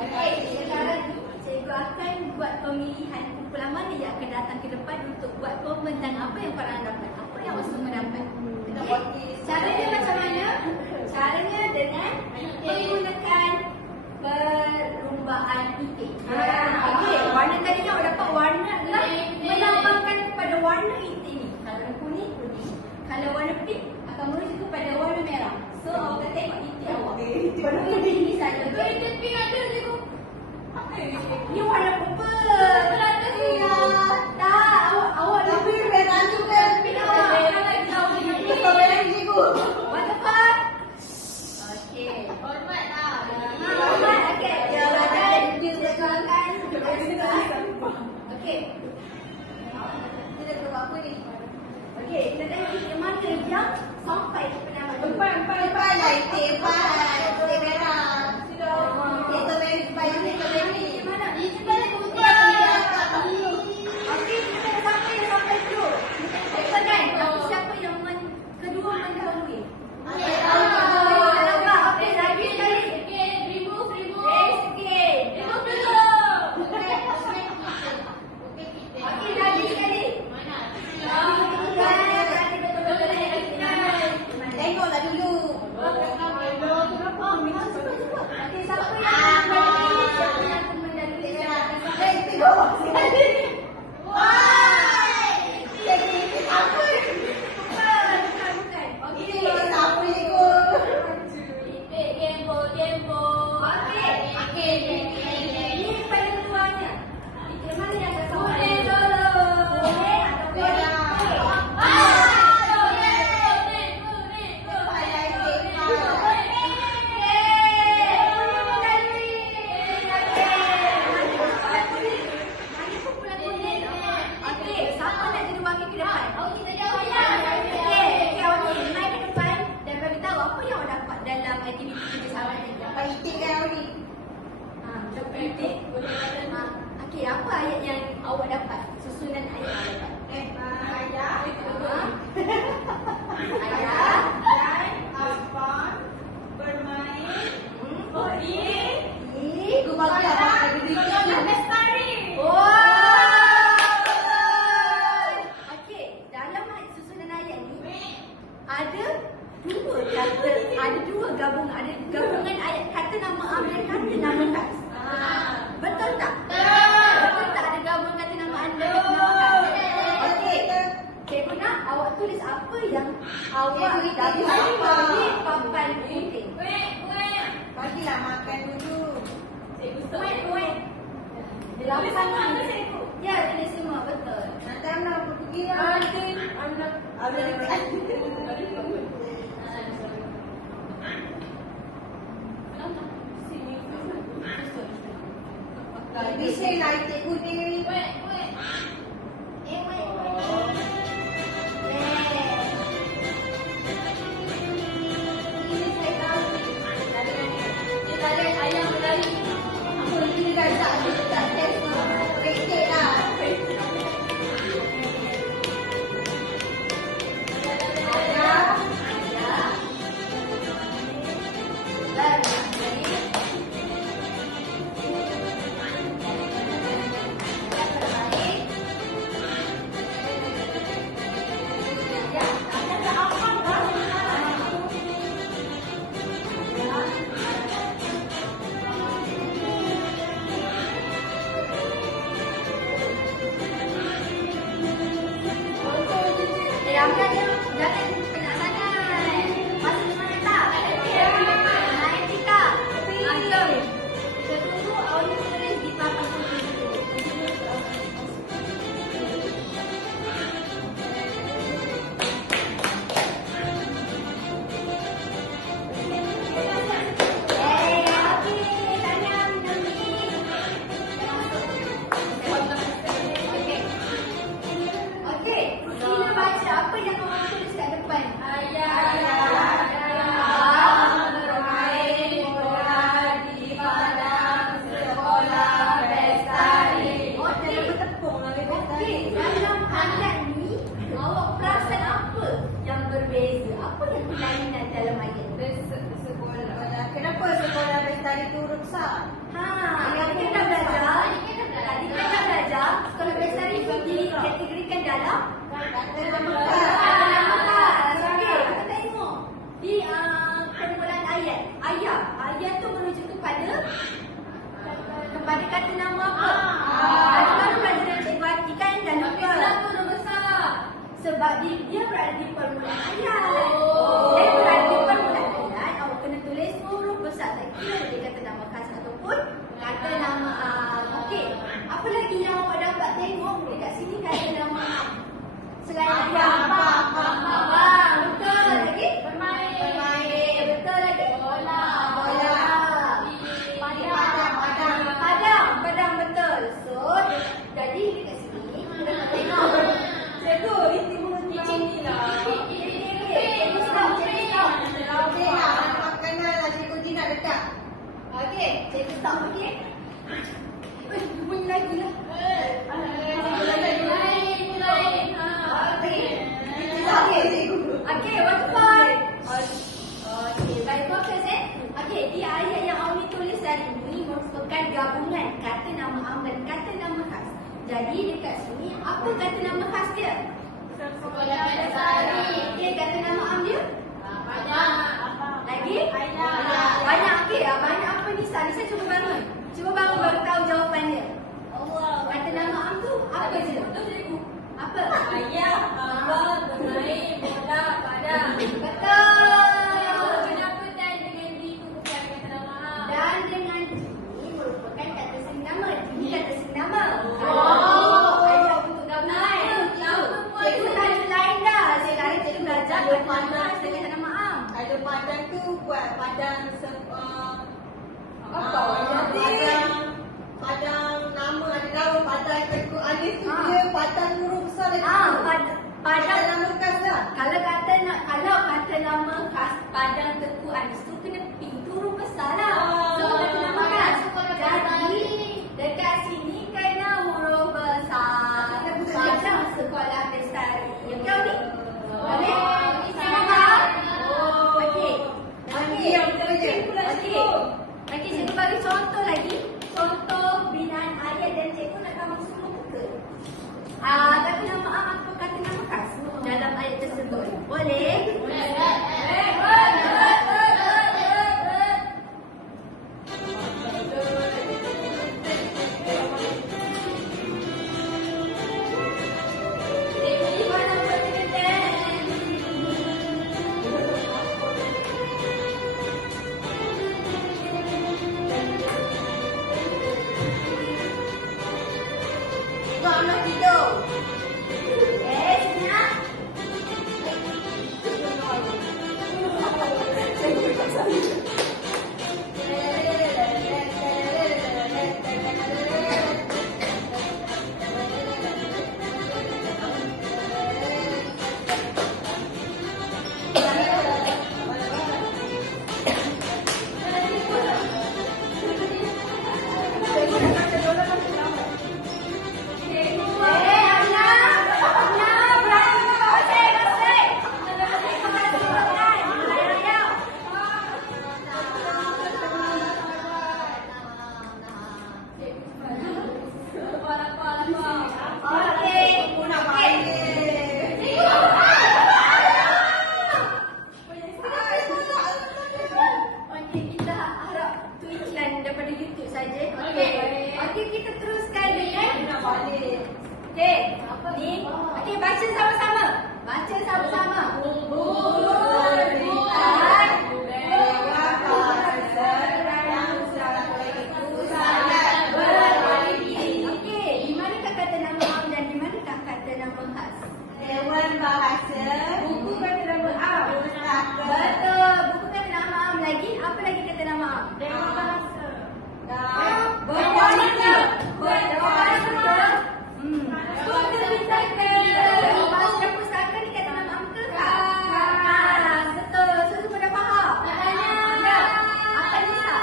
Okey, sekarang cikgu akan buat pemilihan kumpulan mana yang akan datang ke depan untuk buat komen tentang apa yang korang dapat. Apa yang awak semua dapat. Okey. Caranya macam mana? Caranya dengan menggunakan perlumbaan titik. Okey, warna tadi yang awak dapat warna adalah melambangkan kepada warna itik ni. Kalau kuning. Kalau warna pink akan merujuk kepada warna merah. So awak akan tengok titik awak. Warna itik ni saja. Itik pink ada cikgu. Ni warna purple. Tak, awak Tapi merah juga. Betul merah cikgu. What the fuck? Okey. Hormat lah. Hormat, okey. Jawatan disekolahkan. Okey. Kita nak buat apa ni? Okey, kita tengok titik mana yang sampai ke penamat. Depan lah itik depan. Itik merah. Itik merah depan yang itik merah ni. Titik mana? Titik mana kemudian? Okey, kita tengok siapa yang sampai dulu. Betul kan? Tapi siapa yang kedua mendahului? Okey, lagi sekali. Remove. Okey, remove dulu. Okey, lagi sekali. Tengoklah dulu. Okey, siapa yang mendahului? Tengok. Bukan. Ini loh siapa cikgu? Tempo. Okey. Ini pada keduanya. Titik mana yang akan sampai? Kuning atau merah? Okey, siapa nak jadi wakil ke depan? Okey, awak ni mai ke depan dan bagi tahu apa yang awak dapat dalam aktiviti kerjasama ni. Dapat itik kan ni? Dapat titik. Okey, apa ayat yang awak dapat? Susunan ayat yang awak dapat. Ayah. Ayat. Dan apa? Bermain. Cikgu bagi apa? Lestari. Okey, dalam susunan ayat ni ada dua gabungan. Ada gabungan ayat kata nama am dan kata nama khas. Betul tak? Betul tak ada gabungan kata nama anda dan kata nama khas? Okey. Cikgu nak awak tulis apa yang awak dapat di papan putih. Bagilah makan dulu. Kuih. Delapan mana cikgu? Ya, tulis semua betul. Nanti anak pergi lah. Bising lah cikgu ni. Wait, wait. Ini saya tahu. Dia tadi ayam berlari. Aku ni dah tak test tu. Kekek lah. Kenapa sekolah bestari tu rusak? Tadi kan dah belajar. Sekolah bestari itu dikategorikan dalam Kata nama bekas. Okey, kita tengok di permulaan ayat. Ayat tu merujuk kepada kata nama apa? Tadi baru pelajaran cikgu Hati kan dah lupa. Kenapa huruf besar? Sebab dia berada di permulaan ayat. Dia berada di permulaan ayat. Awak kena tulis huruf besar. Tak kira dia kata nama khas ataupun kata nama. Okey, apa lagi yang awak dapat tengok dekat sini kata nama selain ayam? Abang, betul lagi? Bermain. Betul lagi? Bola. Padang, betul. So, jadi dekat sini kita nak tengok. Cikgu, ini mengerti ni lah. Cikgu stop. Okey lah, makanan lah cikgu Tina dekat. Okey, cikgu stop, okey? Bunyi lagi lah. Okey, what five? Okey, baik fokus Okey, di ayat yang awak tulis tadi ni merupakan gabungan kata nama am dan kata nama khas. Jadi dekat sini apa kata nama khas dia? Sekolah bestari. Okey, kata nama am dia? Banyak. Lagi? Banyak. Banyak, okey. Banyak apa Nisa? Nisa cuba bangun. Cuba bangun baru tahu jawapan dia. Kata nama am tu apa dia? Apa? Ayam, abang, bermain, bola, padang. Betul. Kenapa dan dengan di tu bukan kata nama am? Dan dengan ini merupakan kata sengnama. Ini kata sengnama. Ayat untuk gabungan. Cikgu tajuk lain dah. Sekarang cikgu belajar buat padang dengan kata nama am. Ada padang tu buat padang padang nama ada nama padang cikgu Alif tu dia padang huruf besar lagi. Padang nama khas dah. Kalau kata nama khas Padang Teku Anis tu kena pintu huruf besar lah. So kata nama khas. Jadi dekat sini kena huruf besar. Padang Sekolah Bestari. Okey ni? Boleh? Semua faham? Okey. Okey, cikgu bagi contoh lagi. Contoh binaan ayat dan cikgu nak kamu semua buka. Kata nama am apa kata nama khas dalam ayat tersebut. Boleh? saja. Okey. Okey, kita teruskan ni Nak balik. Okey. Ni. Okey, baca sama-sama. Baca sama-sama. Berikan okey, di manakah kata nama am dan di manakah kata nama khas? Dewan Bahasa. Buku kata nama am. Pustaka. Betul. Buku kata nama am lagi. Apa lagi kata nama am? Dewan Bahasa. Berwarna. Berwarna. Pustaka. Baca pustaka ni kata nama am ke? Betul. So semua dah faham? Ya. Apa Nisa?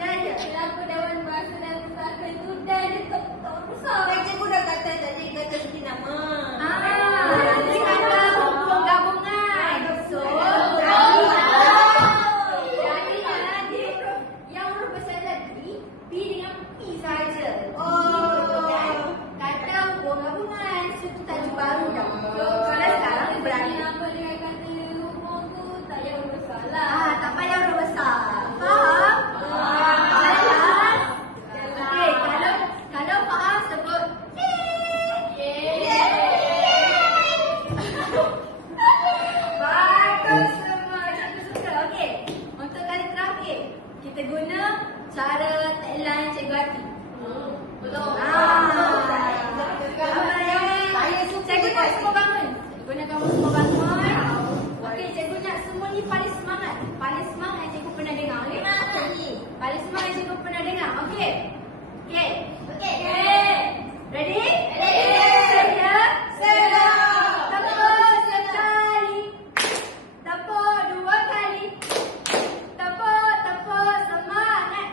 Ya, ya. Lagu Dewan Bahasa dan Pustaka itu dah dekat besar. Cikgu dah kata tadi kata sikit nama. Nanti kata buku gabungan. So, jadi nanti yang huruf besar tadi P dengan P saja. Kata buku gabungan. So, itu tajuk baru dah. So, kalau sekarang berani. Apa dengan kata umur tu tak payah bersalah. Tak payah huruf besar. Faham? Jelas? Okey, kalau faham sebut bagus semua. Cikgu suka. Okey. Untuk kali terakhir, kita guna cara tagline Cikgu Ati. Belum. Saya suka Cikgu nak semua bangun. Cikgu nak kamu semua bangun. Okey, cikgu nak semua ni paling semangat. Paling semangat yang cikgu pernah dengar. Okey? Paling semangat yang cikgu pernah dengar. Okey? Okey? Okey. Ready? Sedia? Tepuk sekali. Tepuk dua kali. Tepuk semangat.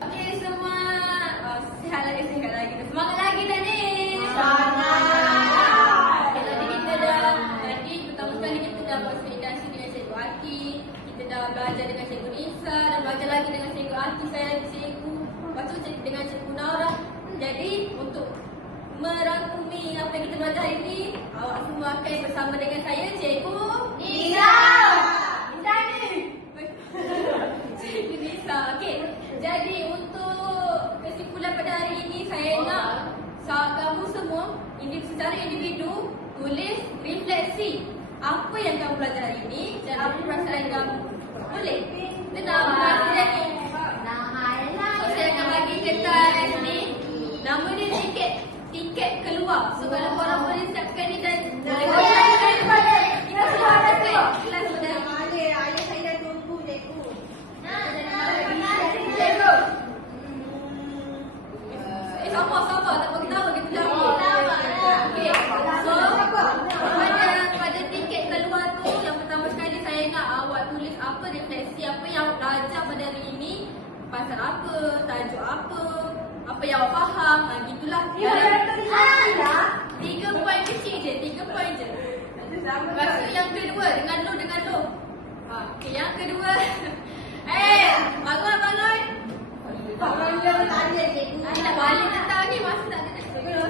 Okey semua. Sihat lagi. Semangat lagi dah ni. Okay, tadi pertama sekali kita dah buat presentasi dengan Cikgu Ati. Kita dah belajar dengan Cikgu Nisa dan belajar lagi dengan Cikgu Ati, saya Cikgu. Lepas tu dengan Cikgu Naura. Jadi untuk merangkumi apa yang kita belajar hari ini, awak semua akan bersama dengan saya Cikgu Nisa ni. Cikgu Nisa. Okey. Jadi untuk kesimpulan pada hari ini, saya nak kamu semua secara individu tulis refleksi apa yang kamu belajar hari ini dan apa perasaan kamu. Boleh? Tenang, perasaan ni. So, saya akan bagi kertas ni. Nama dia tiket keluar. So kalau korang boleh siapkan ni dan kita keluar dah kelas sudah. Ayah saya dah tunggu cikgu. Sabar, tak bagi tahu kita okey. So, pada tiket keluar tu, yang pertama sekali saya nak awak tulis apa refleksi apa yang awak belajar pada hari ini, pasal apa, tajuk apa yang awak faham, gitulah. Ya. 3 poin kecil je, 3 poin je. Lepas tu yang kedua, dengan lo. Okey, yang kedua. Bangun. Ni nak balik tentang ni, masa tak ada cikgu.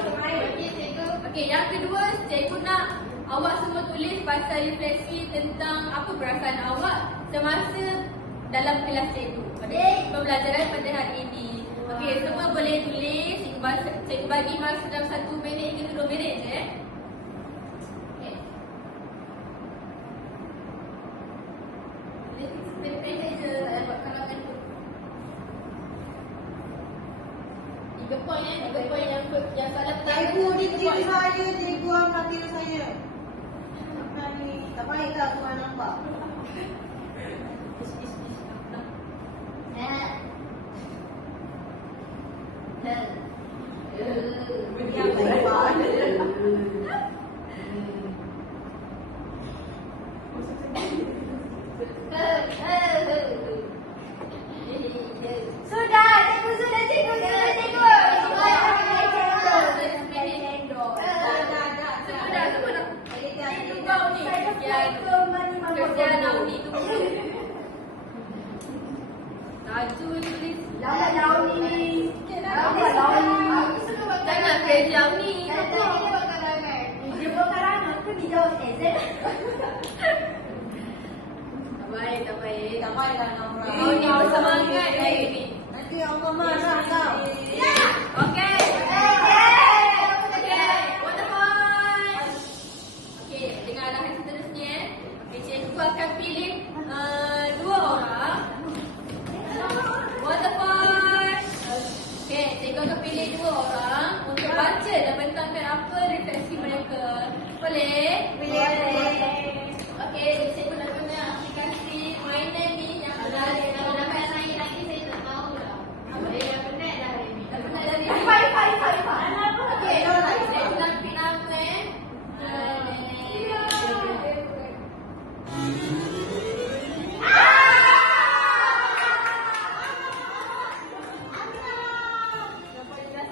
Okey, yang kedua, cikgu nak awak semua tulis pasal refleksi tentang apa perasaan awak semasa dalam kelas cikgu. Pembelajaran pada hari ini. Okey, semua boleh tulis. Cikgu bagi masa dalam 1 minit hingga 2 minit je. Okey. Pendek je, tak payah buat kalangan tu. 3 poin 3 poin yang soalan pertama. Cikgu ni tiru saya, cikgu amat tiru saya. Tak baiklah tuan nampak. Yang Sudah, cikgu. Kerja Nauni tu. Tajuk tulis. Jangan kerja ni. Dia buat karangan ke dia jawab exam? tak payahlah nak orang. Kau ni bersemangat hari ni. Nanti Allah marah tau. Okey. Okey, dengar arahan seterusnya. Okey, cikgu akan pilih 2 orang. Water fight. Okey, cikgu akan pilih 2 orang untuk baca dan bentangkan apa refleksi mereka. Boleh? Okey, cikgu nak guna aplikasi mainan ni yang ada dalam saya nanti saya tak tahu dah. Apa yang penat dah hari ni. Dah penat dah hari ni. Okey, cikgu nak pilih nama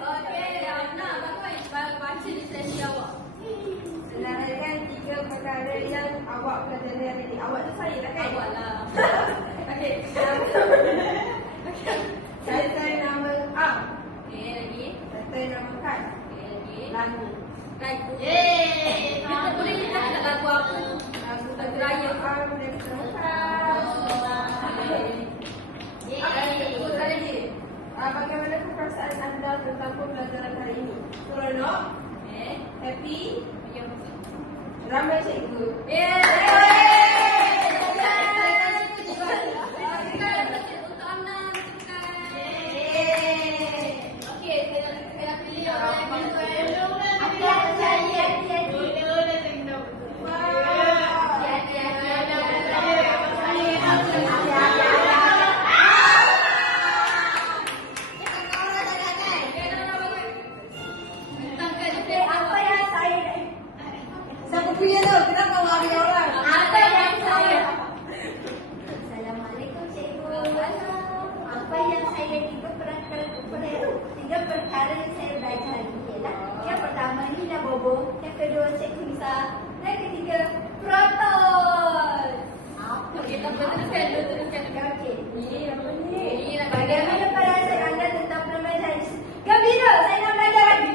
Okey, Amna, bagus. Baca refleksi awak. Senaraikan 3 perkara yang awak pelajari hari ini. Awak tu saya lah kan? Awak lah. Okey. Kata nama Am. Okey, lagi. Kata nama Kan. Okey, lagi. Lagu. Lagu. Kita boleh kita nak lagu apa? Lagu Lagu raya. Am dan Kan. Bukan lagi. Bagaimana perasaan anda tentang pembelajaran hari ini? Seronok? Okey. Happy? Ya. Ramai cikgu? Untuk Amna, okey, saya nak pilih orang yang Siapa punya tu? Kenapa lari orang? Assalamualaikum cikgu. Apa yang saya tiga perkara yang saya belajar hari ini ialah yang pertama Nina Bobo, yang kedua Cikgu Nisa, dan ketiga Protos. okey, tak apa, teruskan dulu, teruskan. Okey. Ini apa ni? Ini nak Bagaimana perasaan anda tentang permainan? Gembira, saya nak belajar lagi.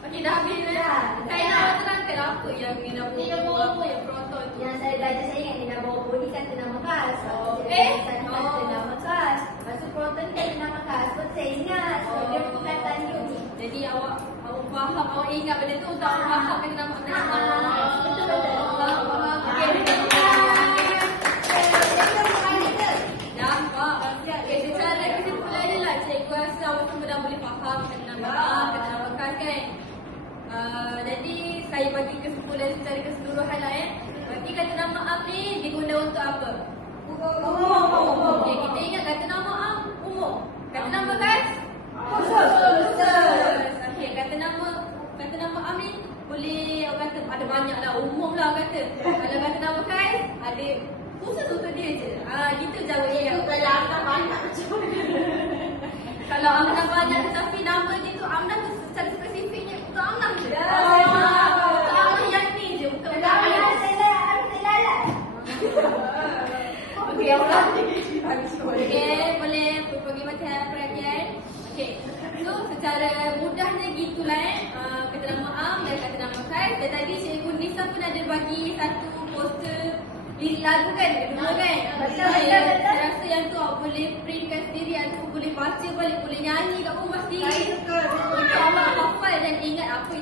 Okey, dah habis dah. Saya nak terangkan apa yang Nina Bobo, apa yang Proton tu. Yang saya belajar, saya ingat Nina Bobo ni kata nama khas. Kata nama khas. Lepas tu Proton ni kata nama khas. Betul saya ingat. So, dia bukan tanjung ni. Jadi awak faham, awak ingat benda tu untuk awak faham kata nama nama. Betul-betul. Faham. Okey, nampak. Okey, secara kesimpulannya lah, cikgu rasa awak semua dah boleh faham kata nama kata nama khas kan. Jadi saya bagi kesimpulan secara keseluruhan lah Berarti kata nama Am ni diguna untuk apa? Umum. Okey, kita ingat kata nama Am umum. Kata nama khas? Khusus. Okey, kata nama Am ni boleh orang kata ada banyak lah, umum lah kata. Kalau kata nama khas ada khusus untuk dia je. Gitu jawabnya. Kalau anak banyak macam mana? Kalau Amna banyak tetapi nama dia tu Amna tu secara spesifiknya untuk Amna je. Untuk Amna yang ni je, bukan untuk Amna. Okey, boleh pergi macam perhatian. Okey. So, secara mudahnya gitulah kata nama Am dan kata nama khas. Dan tadi Cikgu Nisa pun ada bagi satu poster lirik lagu kan? Kedua kan? Saya rasa yang tu awak boleh printkan sendiri atau boleh baca balik, boleh nyanyi kat rumah sendiri. Untuk awak hafal dan ingat apa